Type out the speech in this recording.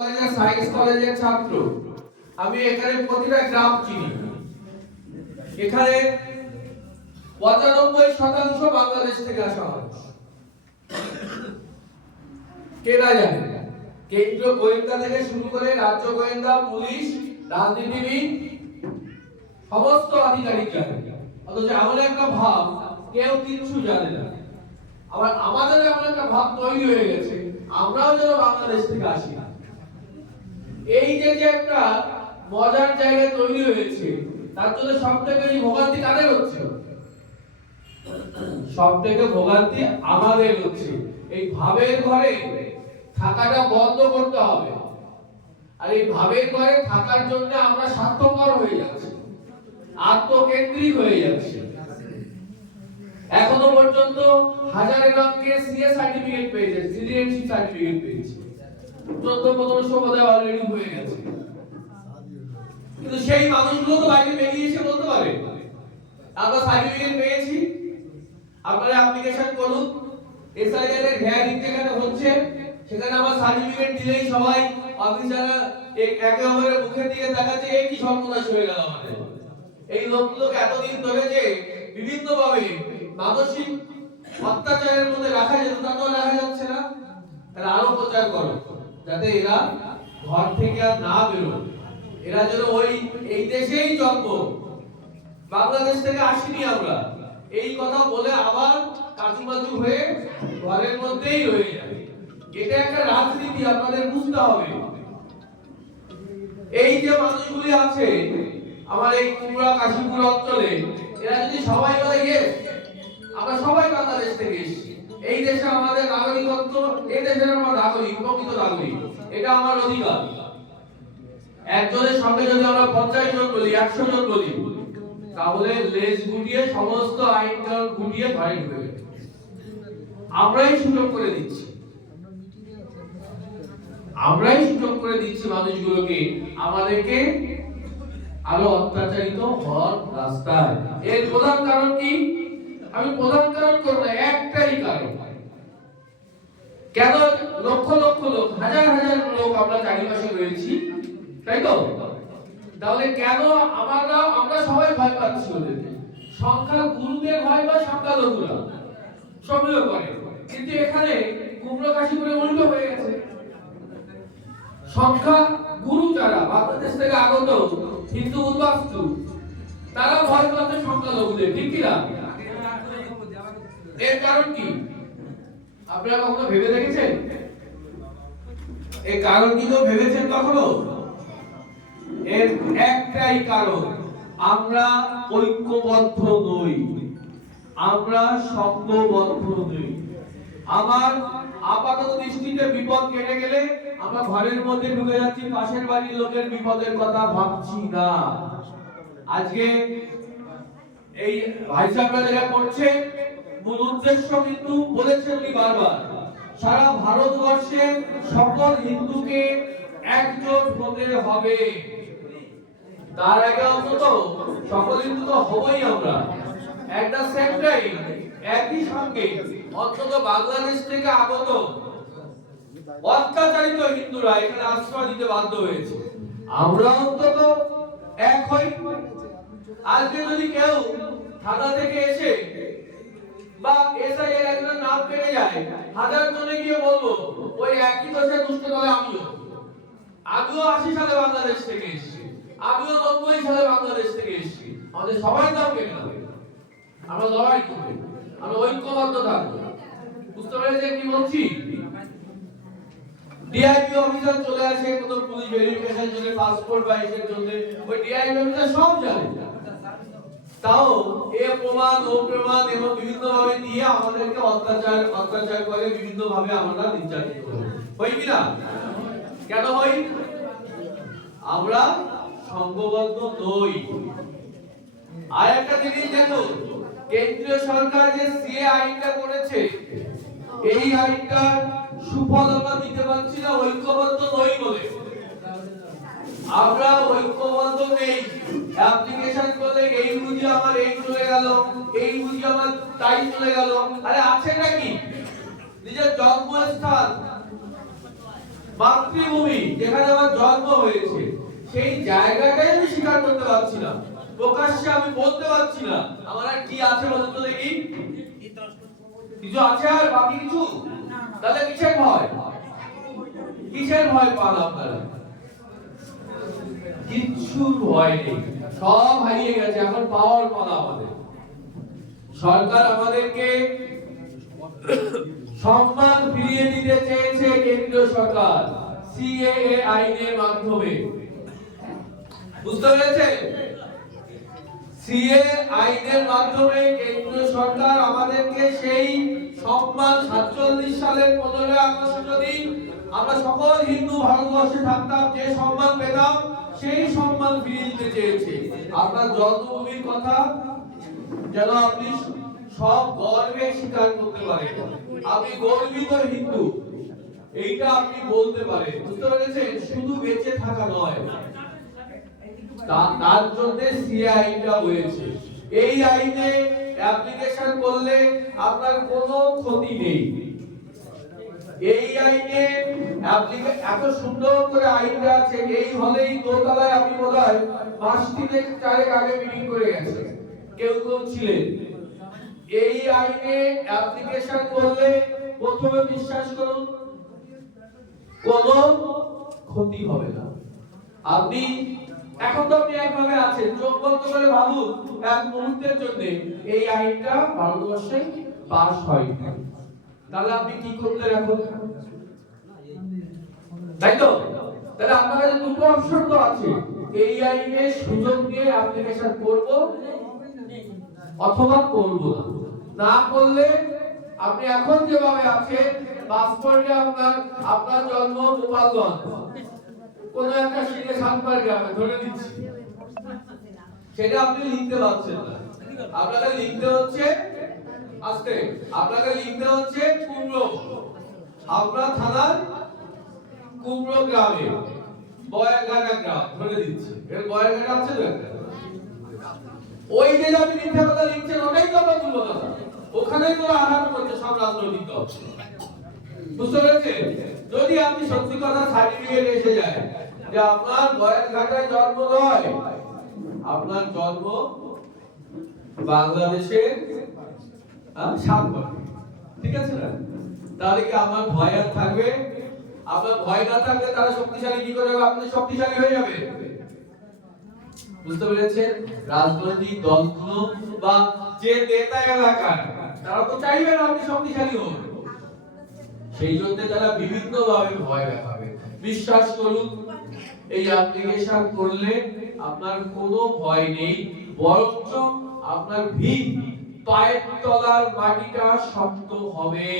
Science কলেজের ছাত্র। আমি এখানে প্রতিটা গ্রাম চিনি। এখানে 95% বাংলাদেশ থেকে আসা মানুষ। কে না জানে? কেন্দ্রীয় গোয়েন্দা থেকে শুরু করে রাজ্য গোয়েন্দা, পুলিশ, রাজনীতিবিদ, সমস্ত আধিকারিক জানে। অথচ এমন একটা ভাব কেউ কিছু জানে না। আবার আমাদের এমন একটা ভাব তৈরি হয়ে গেছে আমরাও যেন বাংলাদেশ থেকে আসি। এই যে একটা মজার জায়গা তৈরি হয়েছে, তার জন্য সবথেকে ভোগান্তি কাদের হচ্ছে? সবথেকে ভোগান্তি আমাদের হচ্ছে। এই ভাবের ঘরে থাকাটা বন্ধ করতে হবে। আর এই ভাবের ঘরে থাকার জন্য আমরা স্বার্থপর হয়ে যাচ্ছি, আত্মকেন্দ্রিক হয়ে যাচ্ছি। এখনো পর্যন্ত হাজারের রঙে সিএ সার্টিফিকেট পেয়েছে, সিটিজেনশিপ সার্টিফিকেট পেয়েছে, 14-1500 বোধহয় অলরেডি হয়ে গেছে। কিন্তু সেই মানুষগুলো তো বাইরে বেরিয়ে এসে বলতে পারে আমরা সার্টিফিকেট পেয়েছি, আপনারা অ্যাপ্লিকেশন করুন। এসআইআর এর হিয়ারিং যেখানে হচ্ছে সেখানে আমার সার্টিফিকেট দিলেই সবাই অফিসাররা একে অপরের মুখের দিকে তাকাচ্ছে, এই কি সর্বনাশ হয়ে গেল আমাদের। এই লোকগুলোকে এতদিন ধরে যে বিভিন্নভাবে মানসিক অত্যাচারের মধ্যে রাখা যেত তা তো রাখা যাচ্ছে না। তাহলে আরো প্রচার করো যাতে এরা ঘর থেকে আর না বেরোয়। এরা যেন এই দেশেই জন্ম, বাংলাদেশ থেকে আসিনি আমরা, এই কথা বলে আবার কাজুমাজু হয়ে ঘরের মধ্যেই রয়ে যাবে। এটা একটা রাজনীতি, আপনাদের বুঝতে হবে। এই যে মানুষগুলি আছে আমার এই কুমড়া কাশীপুর অঞ্চলে, এরা যদি সবাই বলে ইয়েস আমরা সবাই বাংলাদেশ থেকে এসেছি, এই দেশে আমাদের নাগরিকত্ব, এই দেশের আমরা নাগরিক, প্রকৃত নাগরিক, এটা আমার অধিকার। একজনের সঙ্গে যদি আমরা 50 জন বলি, 100 জন বলি, তাহলে লেজ গুটিয়ে সমস্ত আইনকানুন গুটিয়ে ঘরে ঢুকে যাবে। আমরাই সুযোগ করে দিচ্ছি, আমরাই সুযোগ করে দিচ্ছি মানুষগুলোকে আমাদেরকে আরো অত্যাচারিত হওয়ার রাস্তায়। এর প্রধান কারণ কি? আমি প্রধান কারণ করব না, একটাই কারণ। কেন লক্ষ লক্ষ লোক, হাজার হাজার লোক আমরা চারিপাশে রয়েছি, তাই তো? তাহলে কেন আমরা সবাই ভয় পাচ্ছি ওদেরকে? সংখ্যা গুরুদের ভয় বা সংখ্যা লঘুরা সবই করে। কিন্তু এখানে কুমড়ো কাশীপুরে উল্টো হয়ে গেছে। সংখ্যা গুরু যারা বাংলাদেশ থেকে আগত হিন্দু উদ্বাস্তু, তারা ভয় পাচ্ছে সংখ্যা লঘুদের, ঠিক কি না? এর কারণ কি আপনারা কখনো ভেবে দেখেছেন? এর কারণ কি তো ভেবেছেন কখনো? এর একটাই কারণ, আমরা ঐক্যবদ্ধ নই, আমরা সংঘবদ্ধ নই। আমার আপাতত দৃষ্টিতে বিপদ কেটে গেলে আমরা ঘরের মধ্যে ঢুকে যাচ্ছি, পাশের বাড়ির লোকের বিপদের কথা ভাবছি না। আজকে এই ভাই সাহেবরা যেটা করছে, মূল উদ্দেশ্য কিন্তু বলেছেন বারবার, সারা ভারতবর্ষে সকল হিন্দুকে একজোট হতে হবে। তার আগে অন্তত সকল হিন্দু তো হবই আমরা, একটা সেম টাইম একই সঙ্গে অন্তত বাংলাদেশ থেকে আগত অত্যাচারিত হিন্দুরা এখানে আশ্রয় দিতে বাধ্য হয়েছে, আমরা অন্তত এক হই। আজকে যদি কেউ থানা থেকে এসে বা এসআইয়ের একজন নাম কেটে যায়, হাজার জনে গিয়ে বলবো ওই একই দোষে দুষ্ট দলে আমিও 80 সালে বাংলাদেশ থেকে এসেছি, আমিও 90 সালে বাংলাদেশ থেকে এসেছি, আমাদের সবাই নাম কেটে যাবে। আমরা লড়াই করব, আমরা ঐক্যবদ্ধ থাকবো। বুঝতে পেরেছেন কি বলছি? ডিআইপি অফিসার চলে আসে কোন পুলিশ ভেরিফিকেশন জন্য, পাসপোর্ট বা এর জন্য, ওই ডিআইপি অফিসার সব জানে, তাও এ প্রমাণ ও প্রমাণ এবং বিভিন্ন ভাবে দিয়ে আমাদেরকে অত্যাচার করে, বিভিন্ন ভাবে আমরা নির্যাতিত করি। হই কি না? কেন হই? আমরা সংঘবদ্ধ নই। আর একটা জিনিস দেখো, কেন্দ্রীয় সরকার যে সিএ আইনটা করেছে, এই আইনটার সুফল আমরা দিতে পারছি না ঐক্যবদ্ধ নই বলে। আমরা ঐক্যবদ্ধ নেই, অ্যাপ্লিকেশন করলে এই বুঝি আমার এই চলে গেল, এই বুঝি আমার তাই চলে গেল। আরে আছে নাকি নিজের জন্মস্থান মাতৃভূমি যেখানে আমার জন্ম হয়েছে সেই জায়গাটাই আমি স্বীকার করতে পারছি না, প্রকাশ্যে আমি বলতে পারছি না আমার আর কি আছে বলুন তো দেখি। কিছু আছে আর বাকি কিছু? তাহলে কিসের ভয়? কিসের ভয় পান আপনারা? কিচ্ছুর ভয় নেই, সব হারিয়ে গেছে, এখন পাওয়ার পালা আমাদের। সরকার আমাদেরকে সম্মান ফিরিয়ে দিতে চেয়েছে, কেন্দ্রীয় সরকার সিএএ আইনের মাধ্যমে। বুঝতে পেরেছেন? সিএ আইনের মাধ্যমে কেন্দ্রীয় সরকার আমাদেরকে সেই সম্মান 47 সালের 15 আগস্ট যদি আমরা সকল হিন্দু ভারতবর্ষে থাকতাম যে সম্মান পেতাম সেই সম্মান ফিরিয়ে দিতে চেয়েছে। আপনার জন্মভূমির কথা যেন আপনি সব গর্বে স্বীকার করতে পারেন, আপনি গর্বিত হিন্দু এইটা আপনি বলতে পারেন। বুঝতে পেরেছেন? শুধু বেঁচে থাকা নয়, তার জন্য সিএ আইনটা হয়েছে। এই আইনে অ্যাপ্লিকেশন করলে আপনার কোনো ক্ষতি নেই। এই আইনে এত সুন্দর করে আইনটা আছে, এই হলেই দোতলায় আপনি বোধহয় মাস তিনেক চারেক আগে মিটিং করে গেছে, কেউ কেউ ছিলেন। এই আইনে অ্যাপ্লিকেশন করলে প্রথমে বিশ্বাস করুন কোনো ক্ষতি হবে না। আপনি এখন তো আপনি একভাবে আছেন, চোখ বন্ধ করে ভাবুন এক মুহূর্তের জন্য এই আইনটা ভারতবর্ষে পাস হয়, তাহলে আপনি কি করলেন এখন? তাই তো? তাহলে আপনার কাছে দুটো অপশন তো আছে, এই আইনের সুযোগ নিয়ে অ্যাপ্লিকেশন করব অথবা করব না। না করলে আপনি এখন যেভাবে আছেন, পাসপোর্টে আপনার জন্ম গোপালগঞ্জ, কোন একটা সিটে সাতবার গ্রামে ধরে দিচ্ছি, সেটা আপনি লিখতে পারছেন না। আপনাকে লিখতে হচ্ছে আস্তে, আপনাকে লিখতে হচ্ছে কুমড়ো, আপনার থানার কুমড়ো গ্রামে বয়ারঘাটা গ্রাম ধরে দিচ্ছি, এর বয়ারঘাটা আছে তো একটা, ওই যে আপনি মিথ্যা কথা লিখছেন ওটাই তো আপনার ভুল কথা, ওখানেই তো আঘাত করছে সব রাজনৈতিক দল। বুঝতে পেরেছেন? যদি আপনি সত্যি কথা সার্টিফিকেট এসে যায় যে আপনার বয়ারঘাটায় জন্ম নয়, আপনার জন্ম বাংলাদেশের সাতবারে, ঠিক আছে না? তাহলে কি আমার ভয় আর থাকবে? আপনার ভয় না থাকলে তারা শক্তিশালী কি করে হবে? আপনি শক্তিশালী হয়ে যাবে। বুঝতে পেরেছেন? রাজনৈতিক দলগুলো বা যে নেতা এলাকার তারা তো চাইবে না আপনি শক্তিশালী হন, সেই জন্য তারা বিভিন্ন ভাবে ভয় দেখাবে। বিশ্বাস করুন এই অ্যাপ্লিকেশন করলে আপনার কোনো ভয় নেই, বরঞ্চ আপনার ভিত পায়ের তলার মাটিটা শক্ত হবে।